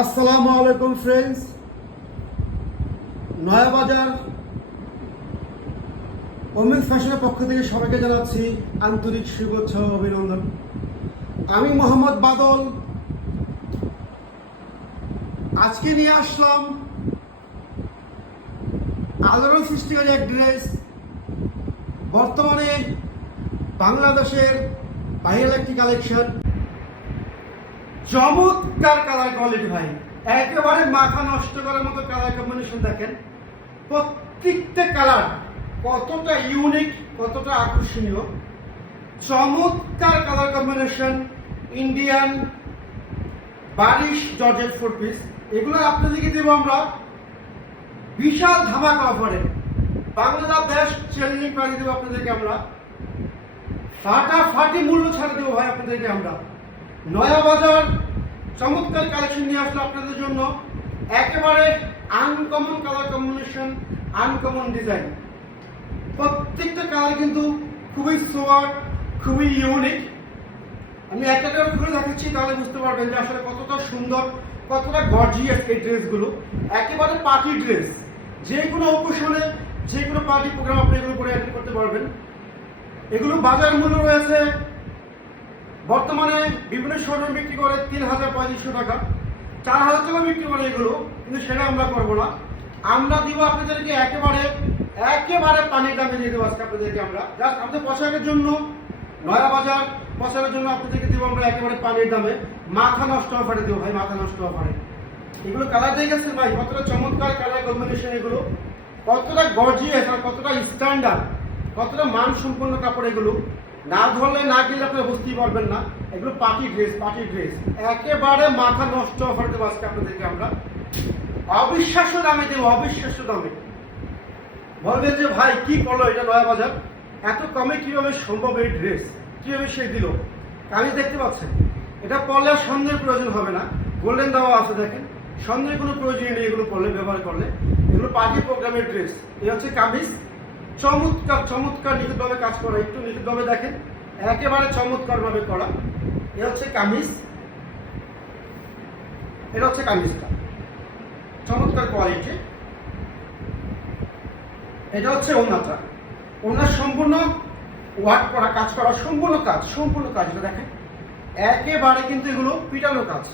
আসসালামু আলাইকুম friends, Nayabazar women's ফ্যাশনের পক্ষ থেকে সবাইকে জানাচ্ছি আন্তরিক শুভেচ্ছা ও অভিনন্দন। আমি মোহাম্মদ বাদল। আজকে নিয়ে আসলাম আলোড়ন সৃষ্টিকারী এক ড্রেস। বর্তমানে বাংলাদেশের ভাইরাল একটি কালেকশন, চমৎকার কালার কোয়ালিটি ভাই, একেবারে মাথা নষ্ট করার মতো কালার কম্বিনেশন। দেখেন প্রত্যেকটা কালার কতটা ইউনিক, কতটা আকর্ষণীয়, চমৎকার colour combination. Indian Barish georgette 4 piece, এগুলো আপনাদেরকে দেবো আমরা বিশাল ধামাকা অফারে। বাংলাদেশ চ্যালেঞ্জিং প্রাইস দেবো আপনাদেরকে আমরা, ফাটাফাটি মূল্য ছাড়া দেবো ভাই আপনাদেরকে আমরা। নয়াবাজার চমৎকার কালেকশন নিয়ে আসলো আপনাদের জন্য, একেবারে uncommon colour combination, uncommon design. প্রত্যেকটা কালার কিন্তু খুবই সোয়ার, খুবই ইউনিক। আমি একটা করে দেখাচ্ছি, তাহলে বুঝতে পারবেন যে আসলে কতটা সুন্দর, কতটা গর্জিয়াস এই ড্রেসগুলো। একেবারে পার্টি ড্রেস, যে কোনো অকেশনে, যে কোনো পার্টি প্রোগ্রাম আপনি এগুলো করে অ্যাটেন্ড করতে পারবেন। এগুলো বাজার মূল্য রয়েছে বর্তমানে বিভিন্ন শোরুম বিক্রি করে ৩,৩৫০ টাকা, ৪,০০০ টাকা বিক্রি করে এগুলো, কিন্তু সেটা আমরা করবো না। আমরা দিব আপনাদেরকে একেবারে পানির দামে দিয়ে দেবো আজকে আপনাদেরকে আমরা। জাস্ট আমাদের পোশাকের জন্য, নয়াবাজার পোশাকের জন্য আপনাদেরকে দিব আমরা একেবারে পানির দামে, মাথা নষ্ট অফারে দেবো ভাই, মাথা নষ্ট অফারে। এগুলো কালার দিয়ে গেছে ভাই, কতটা চমৎকার কালার কম্বিনেশন, এগুলো কতটা গর্জিয়াস আর কতটা স্ট্যান্ডার্ড, কতটা মানসম্পন্ন কাপড়। এগুলো না ধরলে, না গেলে আপনারা বুঝতেই পারবেন না। এগুলো পার্টি ড্রেস, পার্টি ড্রেস, একেবারে মাথা নষ্ট অফার দেবো আজকে আপনাদেরকে আমরা, অবিশ্বাস্য দামে দেবো, অবিশ্বাস্য দামে। বলবেন যে ভাই কি করলো এটা নয়াবাজার, এত কমে কিভাবে সম্ভব এই ড্রেস, কিভাবে সে দিল। আমি দেখতে পাচ্ছেন এটা পরলে আর সন্দেহের প্রয়োজন হবে না, গোল্ডেন দেওয়া আছে। দেখেন সন্দেহের কোনো প্রয়োজন নেই এগুলো পরলে, ব্যবহার করলে। এগুলো পার্টি প্রোগ্রামের ড্রেস। এই হচ্ছে কামিজ, চমৎকার চমৎকার নিখুঁতভাবে কাজ করা, একটু নিখুঁতভাবে দেখেন, একেবারে চমৎকার ভাবে করা। এ হচ্ছে কামিজ, এটা হচ্ছে কামিজটা, চমৎকার কোয়ালিটি। এটা হচ্ছে ওড়নাটা, ওড়নার সম্পূর্ণ ওয়ার্ক করা, কাজ করা, সম্পূর্ণ কাজ। এটা দেখেন একেবারে কিন্তু এগুলো পিটানো কাজ,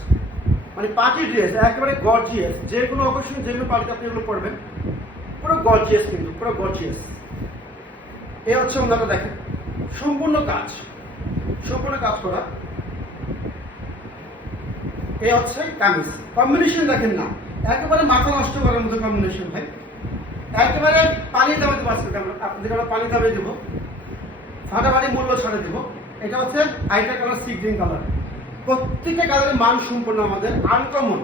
মানে পার্টি ড্রেস, একেবারে গর্জিয়াস। যে কোনো অকেশন, যে কোনো পার্টিতে আপনি এগুলো পরবেন, পুরো গর্জিয়াস, কিন্তু পুরো গর্জিয়াস। এ হচ্ছে ওনাটা, দেখেন সম্পূর্ণ কাজ করা। এ হচ্ছে কামিজ। কম্বিনেশন দেখেন না, একেবারে মাথা নষ্ট করার মতো কম্বিনেশন ভাই, একেবারে পানি দামে দেবো আজকে আমরা আপনাদের, আমরা পানি দামে দেবো, ফাটাফাটি মূল্য ছাড়ে দেবো। এটা হচ্ছে আইটা কালার, সি গ্রিন কালার। প্রত্যেকটা কালারের মান সম্পূর্ণ, আমাদের আনকমন।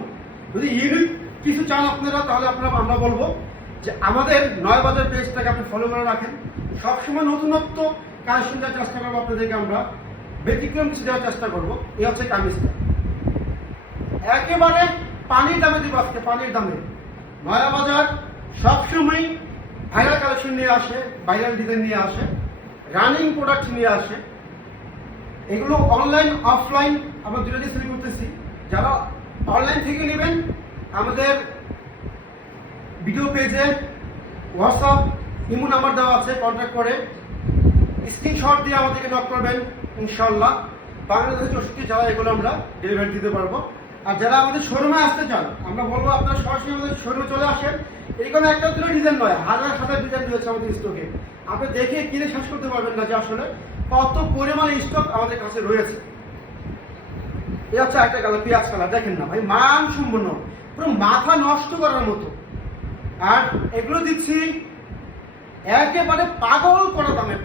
যদি ইউনিক কিছু চান আপনারা, তাহলে আমরা বলবো যে আমাদের নয়াবাজার পেজটাকে আপনি ফলো করে রাখেন। সবসময় নতুনত্ব কালেকশন দেওয়ার চেষ্টা করবো আপনাদেরকে আমরা, ব্যতিক্রম কিছু দেওয়ার চেষ্টা করবো। এই হচ্ছে কামিজটা, একেবারে পানির দামে দিব আজকে, পানির দামে। নয়াবাজার সবসময় ভাইরাল কালেকশন নিয়ে আসে, ভাইরাল ডিজাইন নিয়ে আসে, রানিং প্রোডাক্ট নিয়ে আসে। এগুলো অনলাইন অফলাইন আমরা দুটো দিয়ে সেল করতেছি। যারা অনলাইন থেকে নেবেন, আমাদের ভিডিও পেজে হোয়াটসঅ্যাপ, ইমো নাম্বার দেওয়া আছে, কন্ট্যাক্ট করে স্ক্রিনশট দিয়ে আমাদেরকে নক করবেন। ইনশাআল্লাহ বাংলাদেশের 64 জেলা এগুলো আমরা ডেলিভারি দিতে পারবো। আর যারা আমাদের শোরুমে আসতে চান, আমরা বলবো আপনারা সরাসরি আমাদের শোরুমে চলে আসেন। এরকম একটা দুটো ডিজাইন নয়, হাজার ডিজাইন রয়েছে আমাদের স্টকে। আপনি দেখে কিনে শেষ করতে পারবেন না যে আসলে কত পরিমাণে স্টক আমাদের কাছে রয়েছে। এই হচ্ছে একটা কালার, পেঁয়াজ কালার। দেখেন না ভাই, মান সম্পূর্ণ, পুরো মাথা নষ্ট করার মতো। আর এগুলো দিচ্ছি একেবারে পাগল করা দামে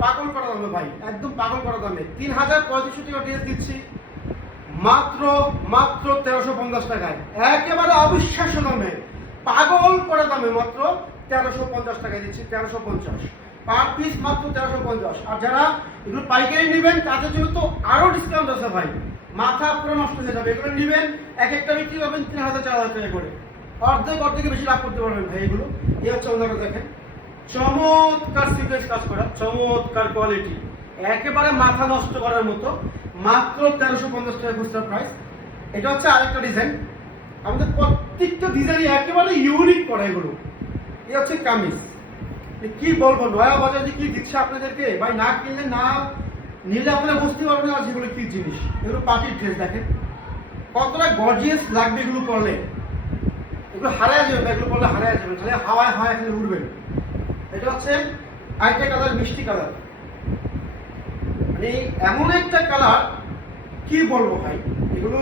ভাই, একদম পাগল করা দামে। ৩,০৩৫ টাকা ড্রেস দিচ্ছি মাত্র ১৩৫০ টাকায়, একেবারে অবিশ্বাস্য দামে, পাগল করা দামে মাত্র ১৩৫০ টাকায় দিচ্ছি। ১৩৫০ পার পিস, মাত্র ১৩৫০। আর যারা এগুলো পাইকারি নেবেন, তাদের জন্য তো আরো ডিসকাউন্ট আছে ভাই, মাথা পুরো নষ্ট হয়ে যাবে। এগুলো নেবেন, এক একটা বিক্রি করবেন ৩,০০০ ৪,০০০ টাকা করে, অর্ধেক বেশি লাভ করতে পারবেন ভাই। এগুলো এই হচ্ছে ওনারা, দেখেন চমৎকার সিকোয়েন্স কাজ করা, চমৎকার কোয়ালিটি, একেবারে মাথা নষ্ট করার মতো, মাত্র ১৩৫০ টাকা খুচরা প্রাইস। এটা হচ্ছে আরেকটা ডিজাইন, আমাদের প্রত্যেকটা ডিজাইন একেবারে ইউনিক করা এগুলো। এই হচ্ছে কামিজ। কি বলবো, নয়া বাজার যে কি দিচ্ছে আপনাদেরকে ভাই, না কিনলে না নিলে আপনারা বুঝতে পারবেন না যেগুলো কি জিনিস। এগুলো পার্টির ড্রেস, দেখেন কতটা গর্জিয়াস লাগবে এগুলো পরলে। এগুলো হারায় যাবে, এগুলো পরলে হারায় যাবে, খালি হাওয়ায় হাওয়ায় খালি উড়বে। এটা হচ্ছে আরেকটা কালার, মিষ্টি কালার। মানে এমন একটা কালার, কি বলবো ভাই, এগুলো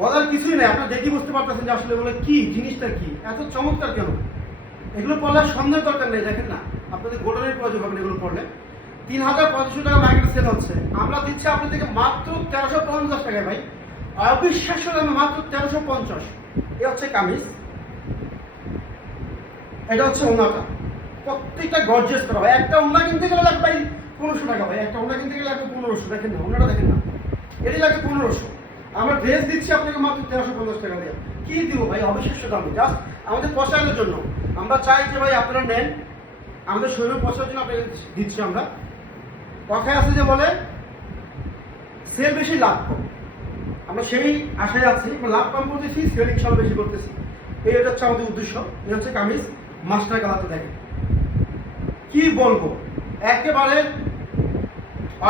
বলার কিছুই নেই। আপনারা দেখি বুঝতে পারতেছেন যে আসলে এগুলো কি জিনিসটা, কি এত চমৎকার কেন। এগুলো পড়লে সন্দেহ দরকার নেই, দেখেন না আপনাদের গোল্ডেনের প্রয়োজন হবে এগুলো পড়লে। ৩,৫০০ টাকা মার্কেটে সেল হচ্ছে, আমরা দিচ্ছি আপনাদেরকে মাত্র ১৩৫০ টাকায় ভাই। অবিশ্বাস্য দামে মাত্র ১৩৫০। এ হচ্ছে কামিজ, এটা হচ্ছে ওনাটা। প্রত্যেকটা গর্জিয়াস করা ভাই। একটা ওনা কিনতে গেলে লাগবে ভাই ১৫০০ টাকা ভাই। একটা ওনা কিনতে গেলে লাগবে ১৫০০। দেখেন না ওনাটা, দেখেন না এটি লাগবে ১৫০০। আমরা ড্রেস দিচ্ছি আপনাকে মাত্র ১৩৫০ টাকা দিয়ে। কি দিব ভাই, অবিশ্বাস্য দামে, জাস্ট আমাদের পছন্দের জন্য। আমরা চাই যে ভাই আপনারা নেন, আমাদের শরীরের পছন্দের জন্য আপনাকে দিচ্ছি আমরা। কথায় আছে যে বলে সেল বেশি লাভ কম, আমরা সেই আশায় আছি। লাভ কম করতেছি, সেল ইনশাল্লাহ বেশি করতেছি। এটা হচ্ছে আমাদের উদ্দেশ্য। এটা হচ্ছে কামিজ, মাস্টার কালারতে দেখেন। কি বলবো, একেবারে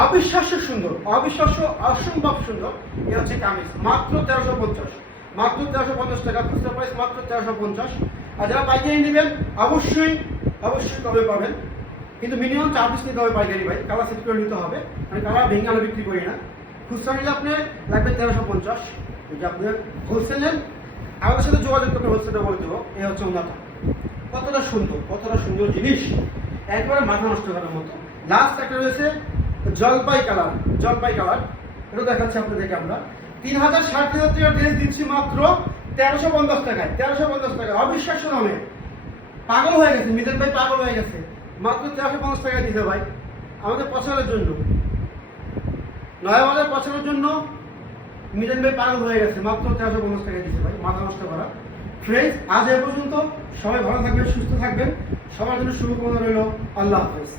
অবিশ্বাস্য সুন্দর, অবিশ্বাস্য অসম্ভব সুন্দর। এটা হচ্ছে কামিজ, মাত্র ১৩৫০, মাত্র ১৩৫০ টাকা। খুচরা প্রাইস মাত্র ১৩৫০। আর যারা পাইকারি নেবেন অবশ্যই অবশ্যই তবে পাবেন, কিন্তু মিনিমাম ৪ পিস নিতে হবে পাইকারি ভাই। কালার সেট করে নিতে হবে, আমি কালার ভেঙে আলো বিক্রি করি না। খুচরা নিলে আপনার লাগবে ১৩৫০। যদি আপনি হোলসেল নেন আমাদের সাথে যোগাযোগ করতে, হোলসেলটা বলে দেবো। এই হচ্ছে ওনাটা, কতটা সুন্দর, কতটা সুন্দর জিনিস, একবারে মাথা নষ্ট করার মতো। লাস্ট একটা রয়েছে জলপাই কালার, জলপাই কালার। এটা দেখাচ্ছি আপনাদেরকে আমরা। ৩,০০০ সাড়ে ৩,০০০ টাকা ড্রেস দিচ্ছি মাত্র ১৩৫০ টাকায়। ১৩৫০ টাকা, অবিশ্বাস্য দামে। পাগল হয়ে গেছে মিজান ভাই, পাগল হয়ে গেছে। মাত্র ১৩৫০ টাকায় দিতে ভাই, আমাদের পছন্দের জন্য, নয়া বাজার পছন্দের জন্য মিজান ভাই পাগল হয়ে গেছে। মাত্র ১৩৫০ টাকায় দিতে ভাই, মাথা নষ্ট করা। ফ্রেন্ডস, আজ এ পর্যন্ত। সবাই ভালো থাকবেন, সুস্থ থাকবেন। সবার জন্য শুভকামনা রইল। আল্লাহ হাফেজ।